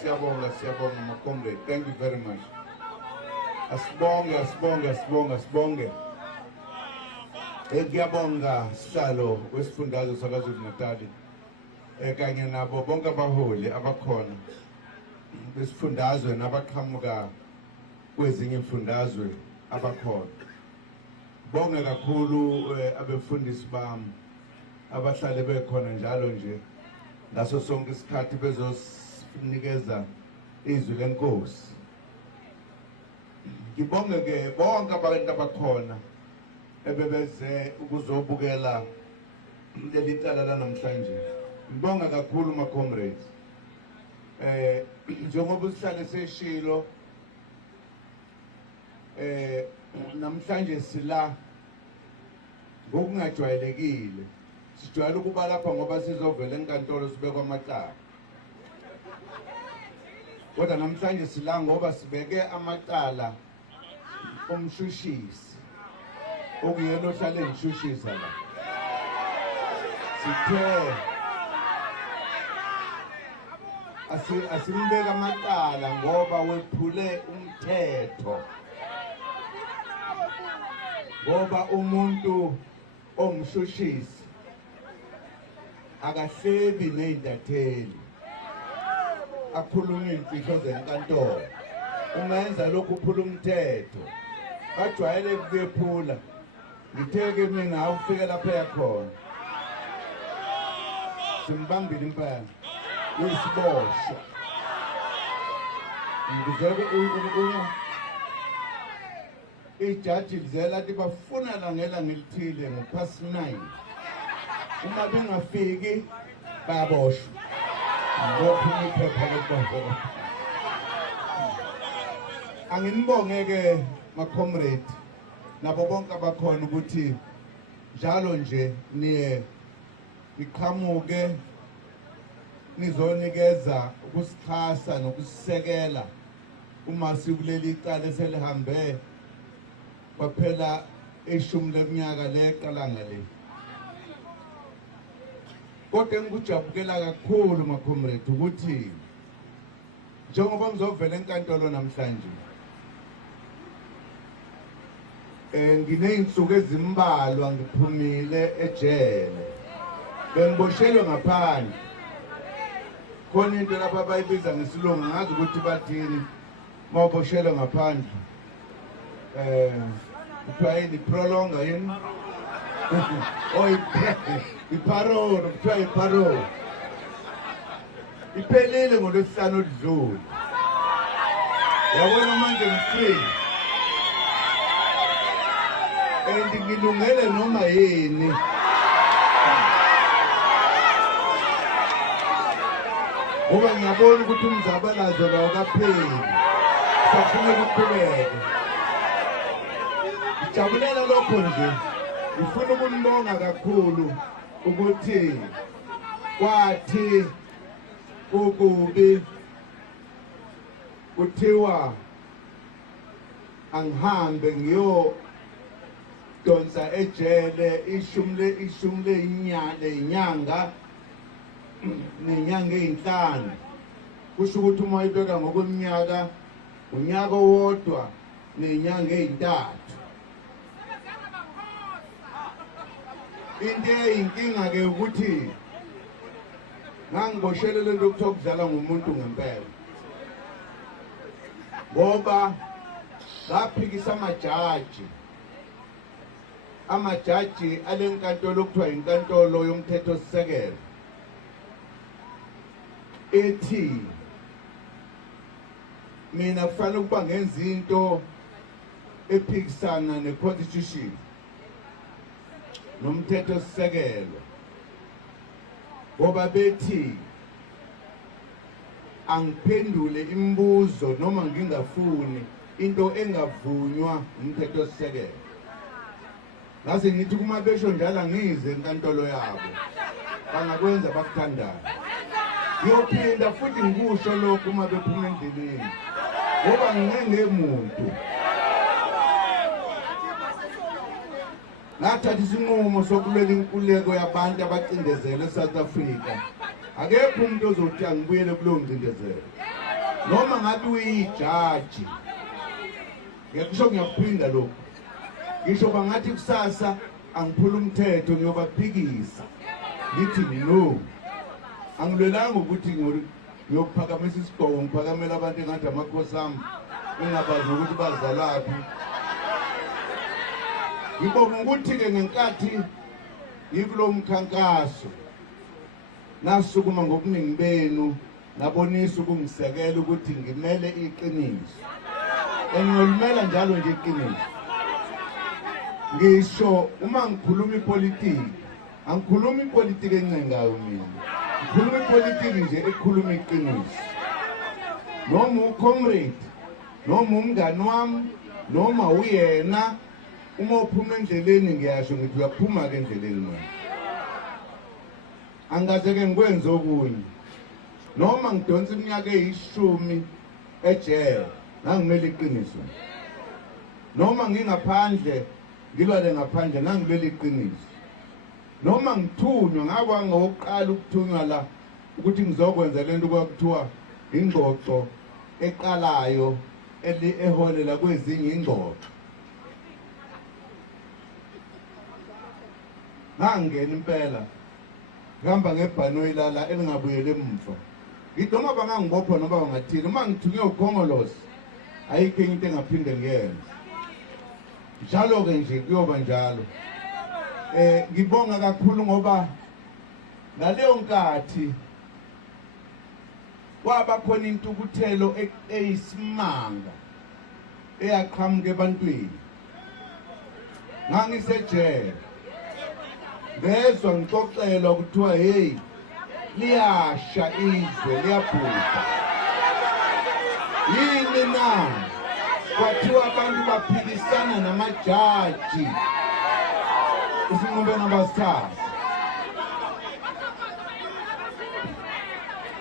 Siyabonga, my comrade. Thank you very much. Asibonge. Ngiyabonga sihlalo wesifundazwe saKwaZulu-Natal. Kanye nabo bonke abaholi abakhona besifundazwe nabaqhamuka kwezinye imfundazwe abakhona. Bonge kakhulu abefundisi bami abahlale bekhona njalo nje ngaso sonke isikhathi bezosinikeza izwi lenkosi. Ngibonge ke bonke abantu abakhona ebebeze ukuzobukela leli cala lanamhlanje. Ngibonga kakhulu ma comrades. Njengoba usihlale seshilo namhlanje sila ngokungajwayelekile. Sijwayele ukuba lapha ngoba sizovela enkantolo sibekwa amacala. Kodwa namhlanje sila ngoba sibeke amacala omshushisi. Okuyena ohlale ngishushisa la. Sithe asimbeka amacala ngoba wephule umthetho. Ngoba umuntu omshushisi akahlebi nezintatheli akhuluma imfihlo zenkantolo. Ungenza lokhu uphula umthetho. Bajwayele ukuphula. Ngitheke mina awufike lapha yakhona. Simbambile impela. Uyisiboshwa. Ngizeke ijaji lizela lithi bafuna la ngelanga elithile ngo9:30. Uma bengafiki bayaboshwa. Ngophuma iphepha lokubona. Anginibonge ke ma comrade nabo bonke abakhona ukuthi njalo nje niye iqhamuke nizonikeza ukusikhasa nokusisekela uma sikuleli icala eselihambe kwaphela ishumi leminyaka leqalanga le. Kodwa ngikujabukela kakhulu ma comrade ukuthi njengoba ngizovela enkantolo namhlanje nginey'nsuku ezimbalwa ngiphumile ejele. Bengiboshelwe ngaphandle. Khona into lapha bayibiza ngesilungu ngazi ukuthi bathini mawuboshelwe ngaphandle. Kuthiwa yini prolonga yini? Iparole, kuthiwa iparole. Iphelile ngoLwesihlanu oludlule. Yabona manje ngifree. Ngilungele noma yini. Ngoba ngiyabona ukuthi umzabalazo lawo kapheli. Safuna ukuqhubeka. Ngijabulela lokho nje. Ngifuna ukunibonga kakhulu ukuthi kwathi ukubi kuthiwa angihambe donsa ejele ishumle inyanga nenyanga ey'nhlanu. Kusho ukuthi uma uyibeka ngokweminyaka unyaka owodwa nenyanga ey'ntathu. Into eyinkinga ke ukuthi ngangiboshelwe lento okuthiwa kudlala ngumuntu ngempela. Ngoba ngaphikisa amajaji alenkantolo okuthiwa inkantolo yomthethosisekelo ethi mina kufanele ukuba ngenza into ephikisana ne-constitution nomthethosisekelo. Ngoba bethi angiphendule imibuzo noma ngingafuni into engavunywa umthethosisekelo. Ngase ngithi kuma besho njalo ngize enkantolo yabo. Bangakwenza bakuthandayo. Ngiyophinda futhi ngikusho lokho uma bephuma endleleni. Ngoba ngingemuntu. Nathatha isinqumo sokulwela inkululeko yabantu abacindezela eSouth Africa. Akekho umuntu ozothi angibuyele kulowo mcindezelo. noma ngabe uyijaji ngiyakusho ngiyakuphinda lokho ngisho bangathi kusasa angiphula umthetho ngiyobaphikisa ngithi no angilwelanga ukuthi ngiyokuphakamisa isigqoko ngiphakamela abantu engathi amakhosi ami engabazi ukuthi bazalaphi ngibonga ukuthi-ke ngenkathi ngikulo mkhankaso nasukuma ngobuningi benu nabonisa ukungisekela ukuthi ngimele iqiniso engiyolumela njalo nje iqiniso ngisho uma ngikhuluma ipolitiki angikhuluma ipolitiki encengayo mina ngikhuluma ipolitiki nje ekhuluma iqiniso noma ucomrade noma umngani wami noma uyena uma uphuma endleleni ngiyasho ngithi uyaphuma-ke endleleni manje angaze-ke ngikwenze okunye noma ngidonsa iminyaka eyishumi ejele nangimele iqiniso noma ngingaphandle ngilwale ngaphandle nangilwele iqiniso noma ngithunywa ngaba ngokuqala ukuthunywa la ukuthi ngizokwenza lento kwakuthiwa ingxoxo eqalayo eholela kwezinye ingxoxo ngangena impela ngihamba ngebhanoyi lala elingabuyele emuva ngithi noma bangangibopha noma bangathini uma ngithunywe ukhongolosi ayikho enye into engaphinde ngiyenze njalo-ke nje kuyoba njalo ngibonga kakhulu ngoba ngaleyo nkathi kwaba khona intukuthelo eyisimanga eyaqhamuka ebantwini ngangisejele ngezwa ngixoxelwa kuthiwa hey liyasha izwe liyabhuka yini na kwathiwa abantu baphikisana namajaji isinqumo nabasithathu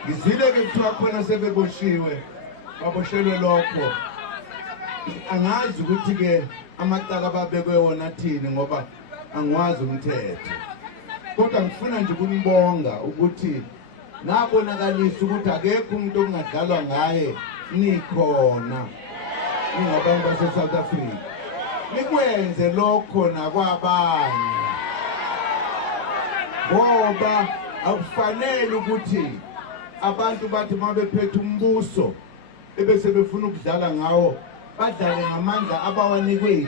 ngizile-ke kuthiwa khona sebeboshiwe baboshelwe lokho angazi ukuthi-ke amacala babekwe wona athini ngoba angiwazi umthetho kodwa ngifuna nje ukunibonga ukuthi nabonakalisa ukuthi akekho umuntu okungadlalwa ngaye nikhona ningabantu base-South Africa nikwenze lokho nakwabanye ngoba akufanele ukuthi abantu bathi uma bephethe umbuso ebese befuna ukudlala ngawo badlale ngamandla abawanikwe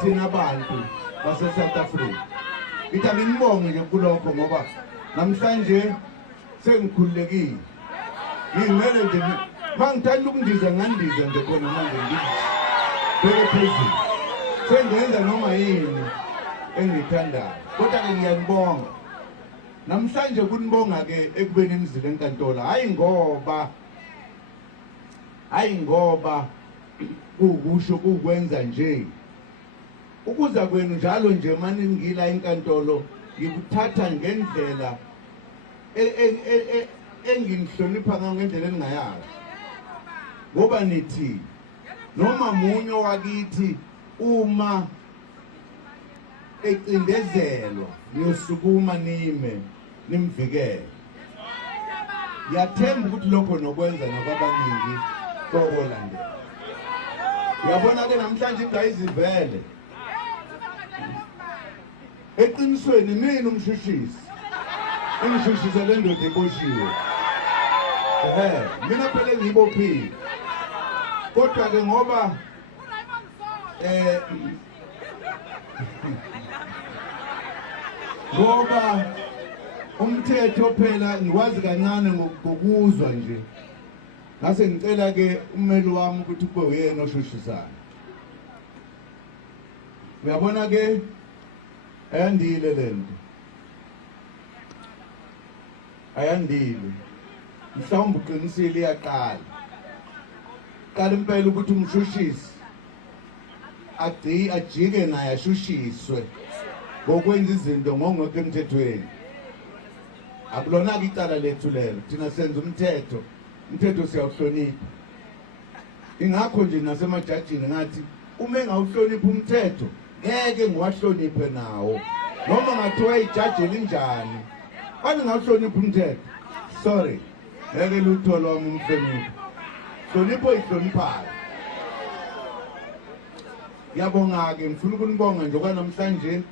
thina bantu base-South Africa ngithi anginibonge nje kulokho ngoba namhlanje sengikhululekile ngimele nje mangithanda ukundiza ngandiza nje khona manje ngibeke phezulu sengenza noma yini engiyithandayo kodwa-ke ngiyanibonga namhlanje kunibonga-ke ekubeni nizile enkantolo hayi ngoba kukusho kukwenza nje ukuza kwenu njalo nje manje ngila enkantolo ngikuthatha ngendlela enginihlonipha ngayo ngendlela engingayazi ngoba nithi noma munye wakithi uma ecindezelwa niyosukuma nimvikele ngiyathemba ukuthi lokho nokwenza nakwabaningi kokolandela uyabona-ke namhlanje ingayizivele eqinisweni mina umshushisi engishushisele ndoda eboshiwe mina phela engiyibophile kodwa-ke ngoba ngoba umthetho phela ngikwazi kancane ngokuzwa nje ngase ngicela-ke ummeli wami ukuthi kube uyena oshushisayo uyabona-ke ayandile lento ayandile mhlawumbe uqinisile iyaqala impela ukuthi umshushisi ajike naye ashushiswe ngokwenza izinto ngokungekho emthethweni akulona-ke icala lethu lelo thina senza umthetho siyawuhlonipha ingakho nje nasemajajini ngathi uma engawuhloniphi umthetho ngeke ngiwahloniphe nawo noma ngathiwa ijaji elinjani bani ngawuhloniphi umthetho sorry ngeke lutho lwami umhlonipho. Hlonipho ihloniphayo. Ngiyabonga-ke, ngifuna ukunibonga nje okwanamhlanje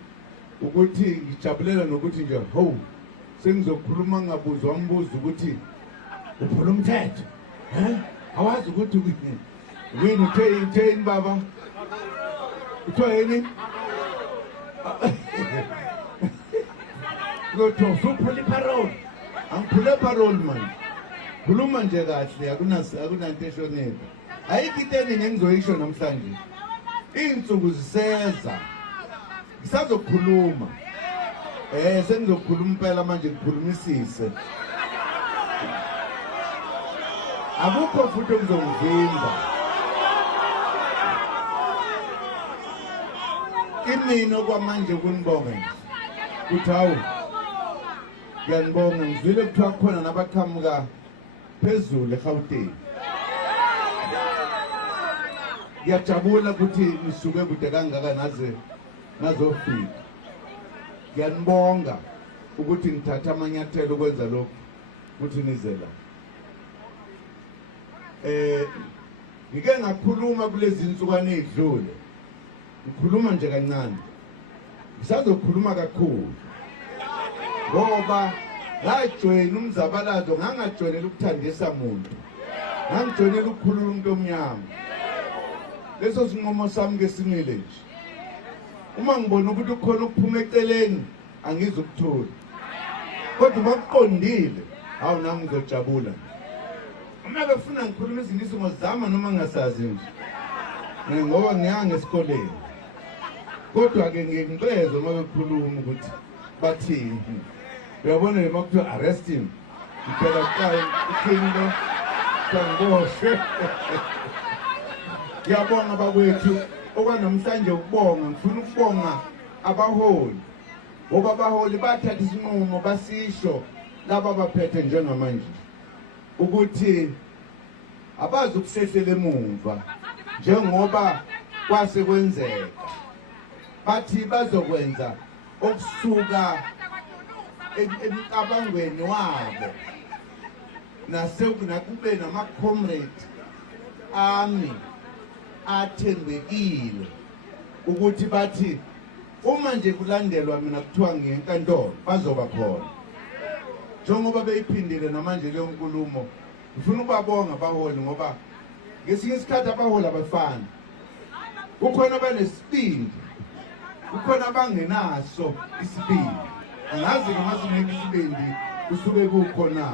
ukuthi ngijabulela nokuthi nje ho sengizokhuluma ngabuzwa umbuzo ukuthi uphula umthetho. Awazi ukuthi wini utheni baba? Uthiwa yini? Ngotho uphula iparole. Angiphule parole manje. Khuluma nje kahle, akunanto eshonele. Ayikho into eningi engizoyisho namhlanje. Iy'nsuku ziseza. Ngisazokhuluma. Sengizokhuluma impela manje ngikhulumisise. Akukho futhi okuzongivimba. Imina okwamanje kunibonga nje. Kuthi hawu. Ngiyanibonga, ngizwile kuthiwa khona nabaqhamuka phezulu eGauteng. Ngiyajabula ukuthi nisuke kude kangaka nazofika. Ngiyanibonga ukuthi nithatha amanyathelo ukwenza lokho ukuthi nize la. Ngike ngakhuluma kulezi insukwana ezidlule. Ngikhuluma nje kancane. Ngisazokhuluma kakhulu. Ngoba ngajoyina umzabalazo, ngangajoyinela ukuthandisa umuntu. Ngangijoyinela ukukhulula umuntu omnyama. Leso sinqumo sami ke simile nje. Uma ngibona ukuthi ukhona ukuphuma eceleni, angizukuthola. Kodwa bakuqondile, hawu nami ngizojabula. Uma befuna ngikhuluma izindisi ngozama noma ngasazi nje. Ngoba ngiyanga esikoleni. Kodwa ke ngiyengibezwe uma bekhuluma ukuthi bathini. Uyabona noma kuthiwa arrest him. Ngicela kuqala ikhilo kangoshwe. Ngiyabonga bakwethu okwanamhlanje ukubonga, ngifuna ukubonga abaholi. Ngoba abaholi bathatha isinqumo basisho laba baphethe njengamanje ukuthi abazi ukusehlela emuva njengoba kwase kwenzeka. Bathi bazokwenza okusuka emcabangweni wabo nakube nama-comrade ami athembekile ukuthi bathi uma nje kulandelwa mina kuthiwa ngenkantolo bazoba khona. Njengoba beyiphindile namanje leyo nkulumo, ngifuna ukubabonga abaholi ngoba ngesinye isikhathi abaholi abafani. Kukhona abanesibindi, kukhona abangenaso isibindi. Angazi noma singeke isibindi kusuke kukhona.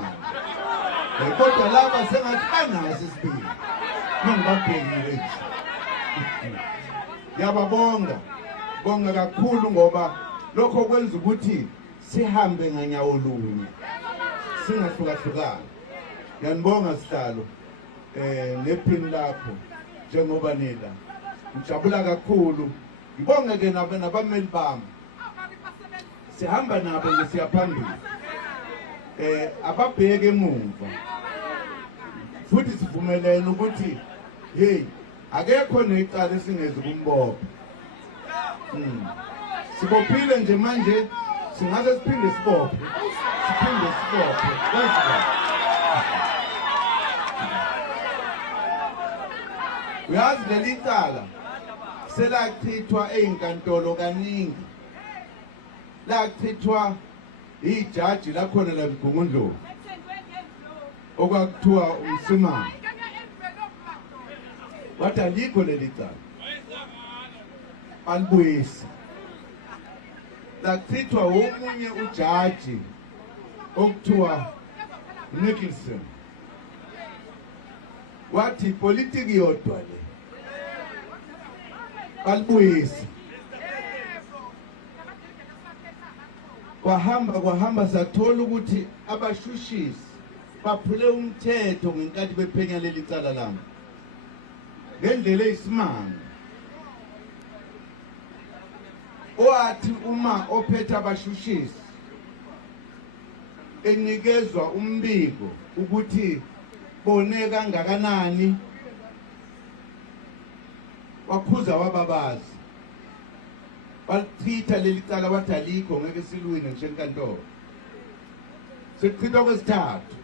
Kodwa laba sengathi banaso isibindi. Ngibabhekile nje. Ngiyababonga. Bonga kakhulu ngoba lokho kwenza ukuthi sihambe nganyawo lunye. Singahlukahlukani. Ngiyanibonga sihlalo nephini lapho njengoba nila. Ngijabula kakhulu. Ngibonge ke nabameli bami. Sihamba nabo ngisiya phambili. Ababheke emuva. Futhi sivumelene ukuthi hey, akekho necala esingeze kumbopha. Sibophile nje manje, singaze siphinde sibophe. Uyazi leli cala selachithwa einkantolo kaningi. Lachithwa ijaji lakhona la Mgungundlovu okwakuthiwa umsimanga. Wathi alikho leli cala. Albuyisa. Lachithwa omunye ujaji okuthiwa Nicholson. Wathi politiki yodwa le. Albuyisa. Kwahamba sathola ukuthi abashushisi baphule umthetho ngenkathi bephenya leli cala lami. Ngendlela eyisimanga. Oathi uma ophethe abashushisi enikezwa umbiko ukuthi bone kangakanani, waphuza wababazi. Balichitha leli cala wathi alikho ngeke silwine ngisho enkantolo. Sekuchithwa kwesithathu.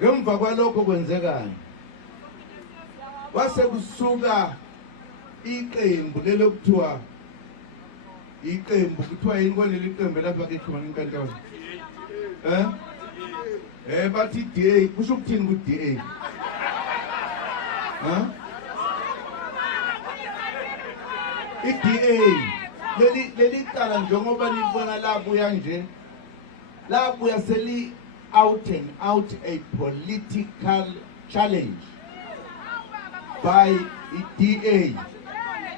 ngemva kwalokho kwenzekani wase kusuka iqembu lelokuthiwa iqembu kuthiwa yini kwaleli qembu lapha ke khona inkantolo bathi DA kusho ukuthini ku DA iDA leli cala njengoba libona labuya nje labuya seli out and out a political challenge by iDA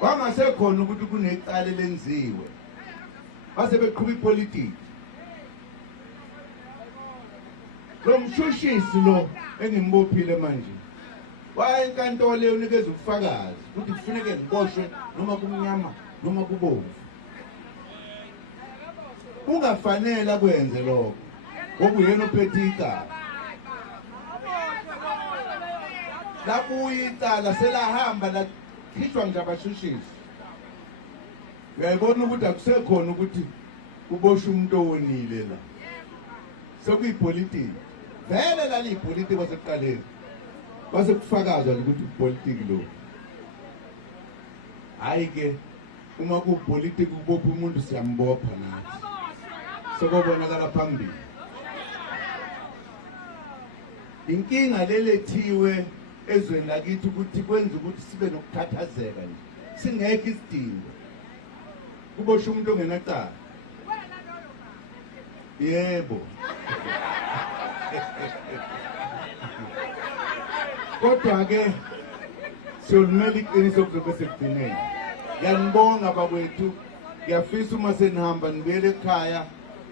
wangasekhona ukuthi kunecala lenziwe base beqhubha ipolitiki lo mshushisi lo engimbophile manje waya enkantolo unikeza ubufakazi ukuthi kufuneke ngiboshwe noma kumnyama noma kubomvu ungafanele kwenze lokho ngokuyena ophethe icala labuye icala selahamba lakhishwa nje abashushisi uyayibona ukuthi akusekhona ukuthi uboshe umuntu owonile la sekuyipolitiki vele laliyipolitiki kwasekuqaleni base kufakazwa ukuthi upolitiki lo hayi ke uma kupolitiki ubopha umuntu siyambopha nathi sokubonakala phambili inkinga lelethiwe ezweni lakithi ukuthi kwenza ukuthi sibe nokukhathazeka nje singekho isidingo kubosha umuntu ongenacala yebo kodwa ke siyolumela iqiniso kuzobe sekugcineni ngiyanibonga bakwethu ngiyafisa uma senihamba nibuyele ekhaya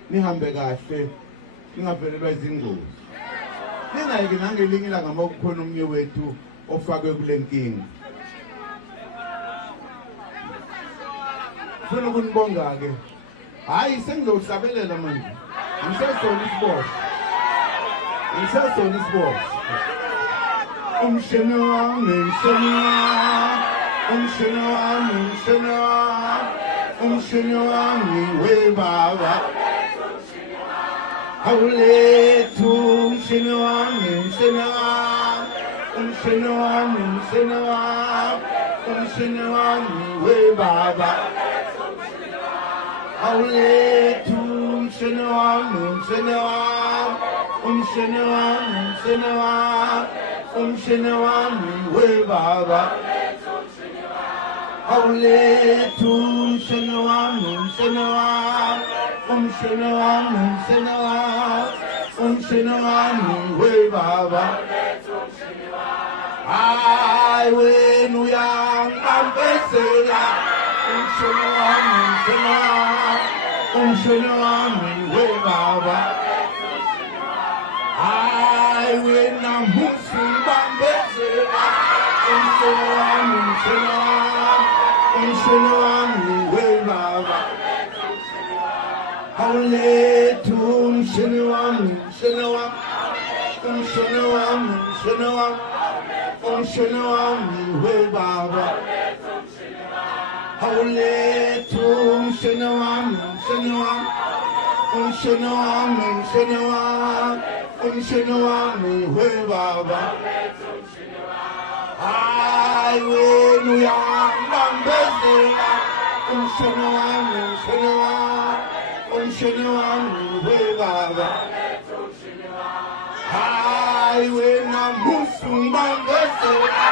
nihambe kahle ningavelelwa izingozi ningayike nangelinye ilanga uma kukhona omnye wethu ofakwe kule nkinga funa ukunibonga ke hayi sengizohlabelela manje ngisesona isiboshwa umshini wami umshini wami we baba awulethu umshini wami umshini wami we baba awulethu umshini wami umshini wami we baba awulethu umshini wami umshini wami we baba hayi wena uyangibambezela umshini wami we baba hayi wena musu ngibambezela umshini wami we baba awulethu umshini wami umshini wami we baba awulethu umshini wami umshini wami we baba hayi wena uyangibambezela umshini wami we baba hayi wena musu ngibambezela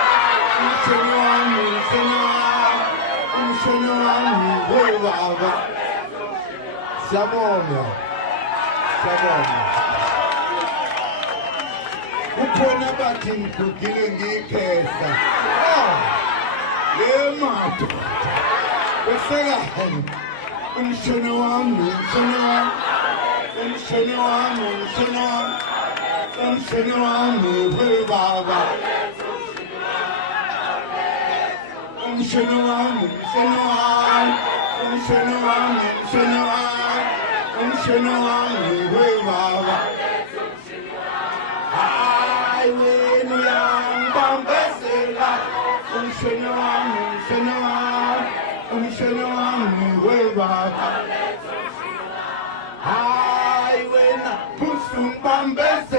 umshini wami we baba siyabonga ukhona bathi ngigugile ngiyikhehla yemato besekani umshini wami we baba umshini wami we baba hayi wena uyangibambezela umshini wami we baba hayi wena musu ngibambezela